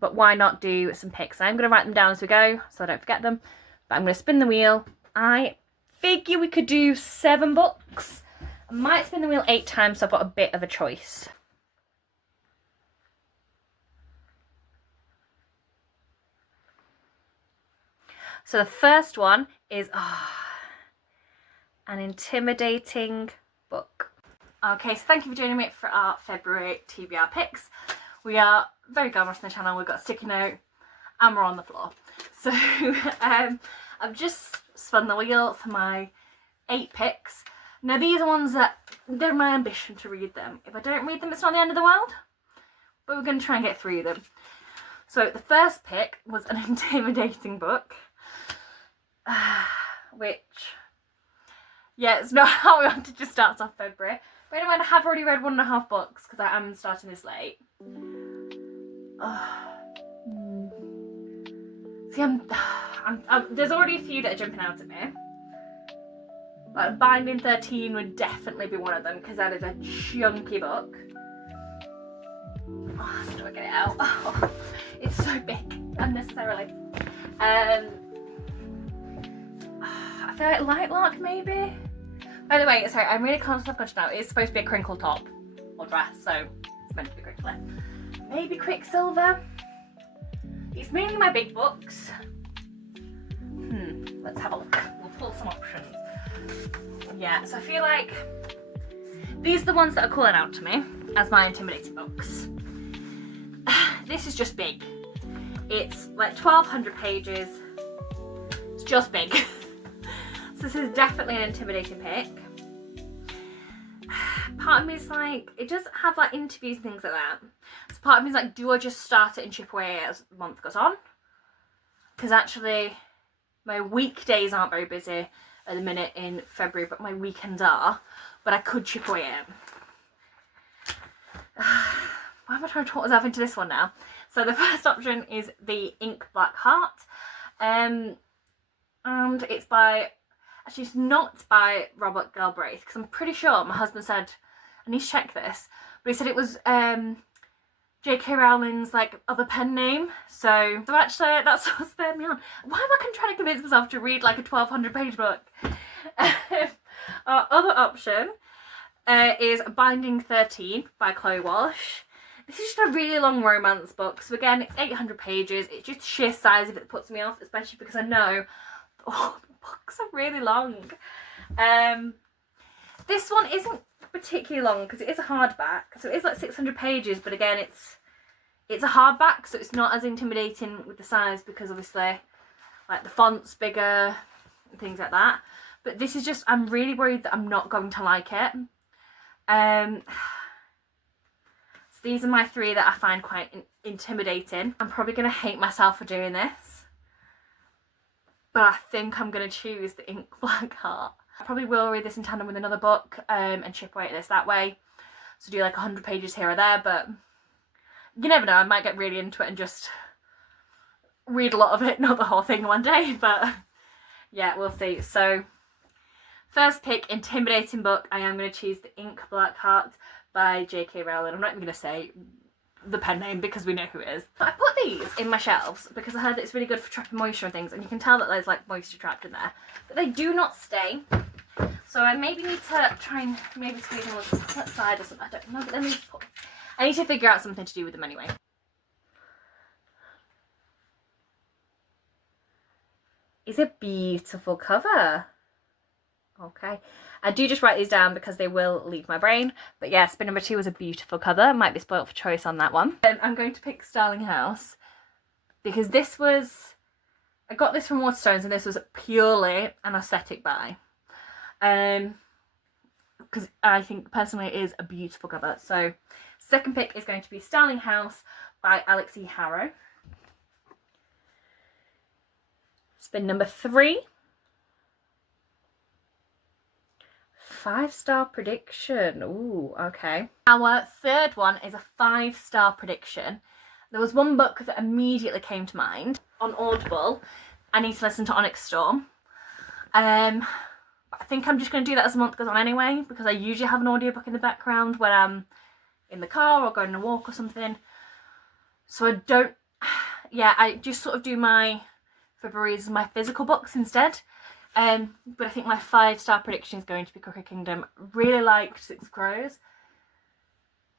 but why not do some picks? I'm going to write them down as we go so I don't forget them, but I'm going to spin the wheel. I figure we could do 7 books. I might spin the wheel 8 times, so I've got a bit of a choice. So the first one is an intimidating book. Okay, so thank you for joining me for our February TBR picks. We are very glamorous on the channel. We've got a sticky note and we're on the floor. So I've just spun the wheel for my 8 picks. Now these are ones that they're my ambition to read them. If I don't read them, it's not the end of the world, but we're going to try and get through them. So the first pick was an intimidating book. Which, yeah, it's not how we wanted to start off February. Bear in mind, I have already read 1.5 books because I am starting this late. See, there's already a few that are jumping out at me. Like Binding 13 would definitely be one of them because that is a chunky book. Oh, so do I get it out? Oh, it's so big, unnecessarily. I feel like Lightlark maybe? By the way, sorry, I'm really conscious now. It's supposed to be a crinkle top or dress, so it's meant to be crinkly. Maybe Quicksilver. It's mainly my big books. Let's have a look. We'll pull some options. Yeah, so I feel like these are the ones that are calling out to me as my intimidating books. This is just big. It's like 1,200 pages. It's just big. So this is definitely an intimidating pick. Part of me is like, it does have like interviews and things like that. So part of me is like, do I just start it and chip away as the month goes on? Because actually my weekdays aren't very busy at the minute in February, but my weekends are. But I could chip away it. Why am I trying to talk myself into this one now? So the first option is the Ink Black Heart. And it's by... Actually, it's not by Robert Galbraith, because I'm pretty sure my husband said, I need to check this, but he said it was J.K. Rowling's like other pen name. So actually that's what spurred me on. Why am I trying to convince myself to read like a 1,200 page book? Our other option is Binding 13 by Chloe Walsh. This is just a really long romance book. So again, it's 800 pages. It's just sheer size of it that puts me off, especially because I know books are really long. This one isn't particularly long because it is a hardback, so it is like 600 pages, but again it's a hardback, so it's not as intimidating with the size because obviously like the font's bigger and things like that. But this is just, I'm really worried that I'm not going to like it. So these are my 3 that I find quite intimidating. I'm probably going to hate myself for doing this, but I think I'm going to choose the Ink Black Heart. I probably will read this in tandem with another book and chip away at this that way. So do like 100 pages here or there, but you never know, I might get really into it and just read a lot of it, not the whole thing one day, but yeah, we'll see. So first pick, intimidating book, I am going to choose the Ink Black Heart by J.K. Rowling. I'm not even going to say the pen name because we know who it is. But I put these in my shelves because I heard that it's really good for trapping moisture and things, and you can tell that there's like moisture trapped in there, but they do not stay. So I maybe need to try and maybe squeeze them on the side or something. I don't know, but then I need to figure out something to do with them anyway. It's a beautiful cover. Okay, I do just write these down because they will leave my brain. But yeah, spin number 2 was a beautiful cover. Might be spoilt for choice on that one. I'm going to pick Starling House because this was, I got this from Waterstones and this was purely an aesthetic buy. Because I think personally it is a beautiful cover. So second pick is going to be Starling House by Alex E. Harrow. Spin number 3. 5-star prediction. Ooh, okay. Our third one is a 5-star prediction. There was one book that immediately came to mind on Audible. I need to listen to Onyx Storm. I think I'm just going to do that as the month goes on anyway, because I usually have an audiobook in the background when I'm in the car or going on a walk or something. So I don't yeah, I just sort of do my February's my physical books instead. But I think my 5-star prediction is going to be Crooked Kingdom. Really liked Six Crows.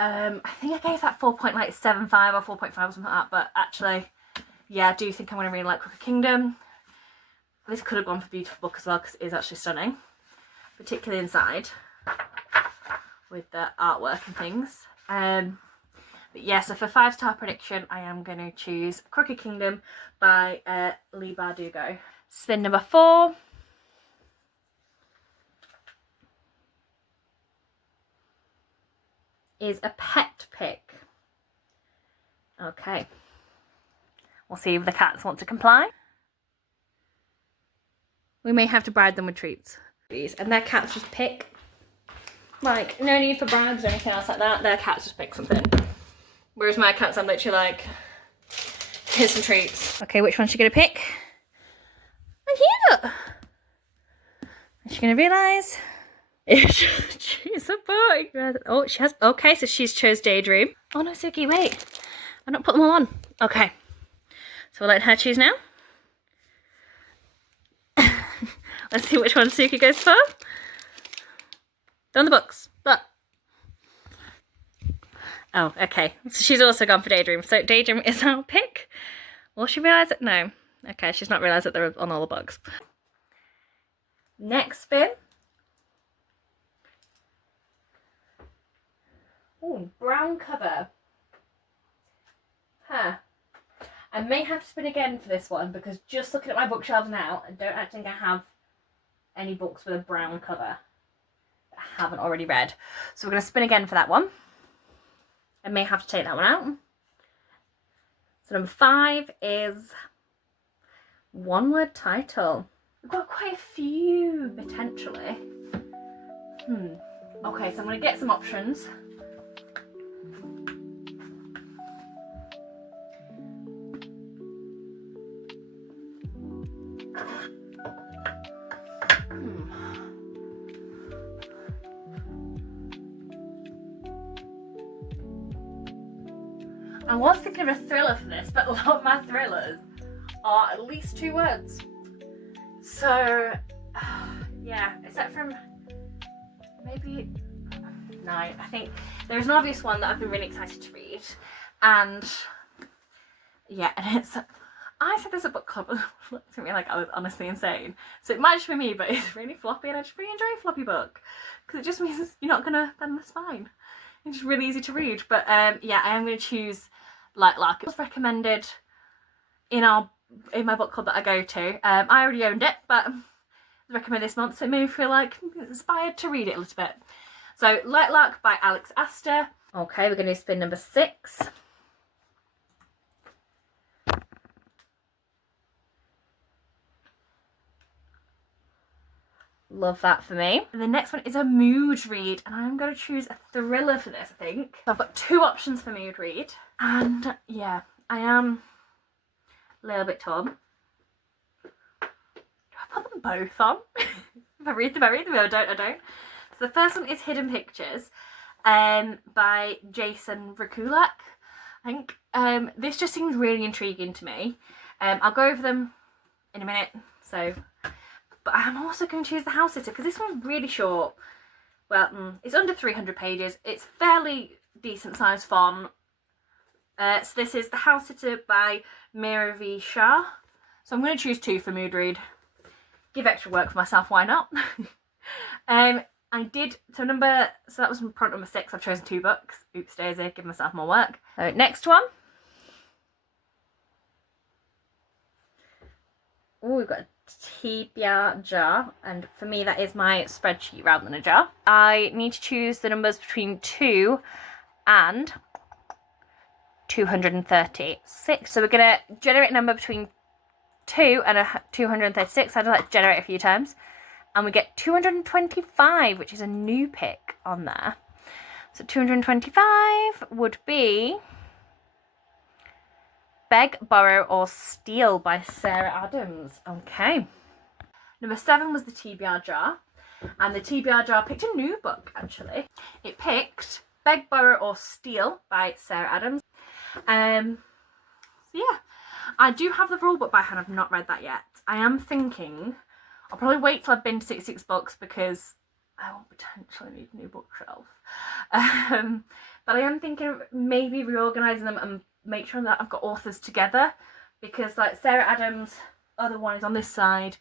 I think I gave that 4.75 or 4.5 or something like that, but actually, yeah, I do think I'm going to really like Crooked Kingdom. This could have gone for Beautiful Book as well, because it is actually stunning, particularly inside with the artwork and things. But yeah, so for 5-star prediction, I am going to choose Crooked Kingdom by Leigh Bardugo. Spin number 4. Is a pet pick. Okay. We'll see if the cats want to comply. We may have to bribe them with treats. And their cats just pick. Like, no need for bribes or anything else like that. Their cats just pick something. Whereas my cats, I'm literally like, here's some treats. Okay, which one's she gonna pick? Here! Is she gonna realise? She's a boy. Oh, she has. Okay, so she's chose Daydream. Oh no, Suki, wait. I don't put them all on. Okay. So we'll let her choose now. Let's see which one Suki goes for. They're on the books. But. Oh, okay. So she's also gone for Daydream. So Daydream is our pick. Will she realise it? No. Okay, she's not realised that they're on all the books. Next spin. Oh, brown cover. Huh. I may have to spin again for this one, because just looking at my bookshelves now, I don't actually think I have any books with a brown cover that I haven't already read. So we're going to spin again for that one. I may have to take that one out. So number 5 is one-word title. We've got quite a few, potentially. Okay, so I'm going to get some options. I was thinking of a thriller for this, but a lot of my thrillers are at least 2 words. So, yeah, except from maybe, no, I think there's an obvious one that I've been really excited to read. And, yeah, and it's, I said there's a book club that looked at me like I was honestly insane. So it might just be me, but it's really floppy, and I just really enjoy a floppy book. Because it just means you're not going to bend the spine. It's just really easy to read. But yeah, I am going to choose Light Lark. It was recommended in my book club that I go to. I already owned it, but I recommend this month, so it made me feel like inspired to read it a little bit. So Light Lark by Alex Astor. Okay, we're going to spin number 6. Love that for me. And the next one is a mood read, and I'm going to choose a thriller for this, I think. So I've got 2 options for mood read, and yeah, I am a little bit torn. Do I put them both on? If I read them, I don't. So the first one is Hidden Pictures by Jason Rekulak. I think this just seems really intriguing to me. I'll go over them in a minute, so... But I'm also going to choose The House Sitter, because this one's really short. Well, it's under 300 pages. It's fairly decent sized font. So this is The House Sitter by Mira V. Shah. So I'm going to choose 2 for mood read. Give extra work for myself, why not? So that was prompt number 6. I've chosen 2 books. Oops daisy, give myself more work. So next one. Oh, we've got a TBR jar, and for me that is my spreadsheet rather than a jar. I need to choose the numbers between 2 and 236. So we're going to generate a number between 2 and 236. I'd like to generate a few times. And we get 225, which is a new pick on there. So 225 would be Beg, Borrow or Steal by Sarah Adams. Okay. Number 7 was the TBR jar. And the TBR jar picked a new book, actually. It picked Beg, Borrow or Steal by Sarah Adams. So yeah, I do have the rule book by hand. I've not read that yet. I am thinking I'll probably wait till I've been to 66 books because I will potentially need a new bookshelf. But I am thinking of maybe reorganising them and make sure that I've got authors together, because like Sarah Adams' other one is on this side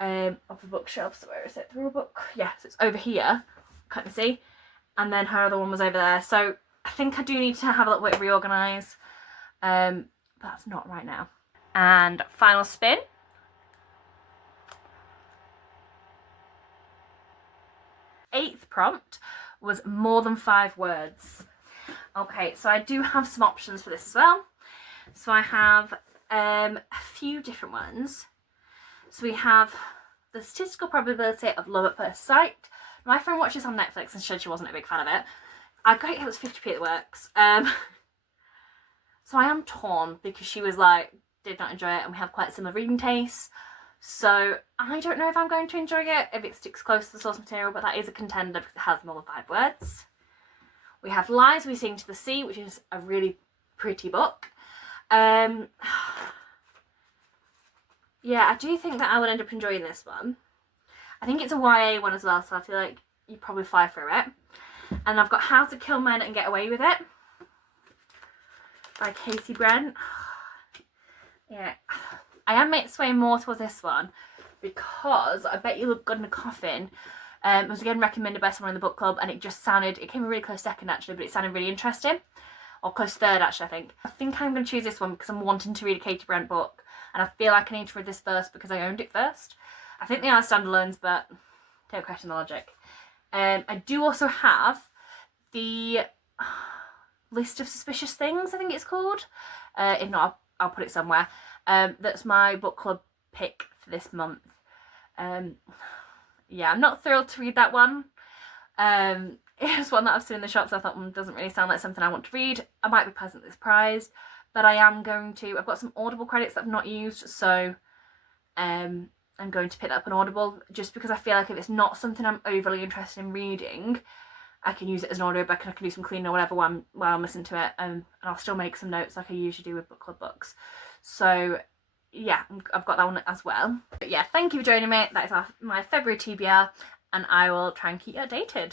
of the bookshelf. So where is it? The rule book? Yeah, so it's over here. Can't you see? And then her other one was over there. So I think I do need to have a little bit of reorganise. But that's not right now. And final spin. Eighth prompt was more than 5 words. Okay, so I do have some options for this as well. So I have a few different ones. So we have the statistical probability of love at first sight. My friend watched this on Netflix and said she wasn't a big fan of it. I got it was 50p at the works. So I am torn because she was like, did not enjoy it, and we have quite similar reading tastes. So I don't know if I'm going to enjoy it, if it sticks close to the source material, but that is a contender because it has more than 5 words. We have Lies We Sing to the Sea, which is a really pretty book. Yeah, I do think that I would end up enjoying this one. I think it's a YA one as well, so I feel like you probably fly through it. And I've got How to Kill Men and Get Away with It by Casey Brent. Yeah, I am swaying more towards this one because I Bet You Look Good in a Coffin was again recommended by someone in the book club, and it came a really close second actually, but it sounded really interesting. Or close third actually, I think. I think I'm going to choose this one because I'm wanting to read a Katie Brent book, and I feel like I need to read this first because I owned it first. I think they are standalones, but don't question the logic. I do also have the List of Suspicious Things, I think it's called. If not, I'll put it somewhere. That's my book club pick for this month. Yeah, I'm not thrilled to read that one. It's one that I've seen in the shops. I thought doesn't really sound like something I want to read. I might be pleasantly surprised, but I am going to. I've got some Audible credits that I've not used, so I'm going to pick that up on Audible just because I feel like if it's not something I'm overly interested in reading, I can use it as an audiobook and I can do some cleaning or whatever while I'm listening to it, and I'll still make some notes like I usually do with book club books. So yeah, I've got that one as well. But yeah, thank you for joining me. That is my February TBR, and I will try and keep you updated.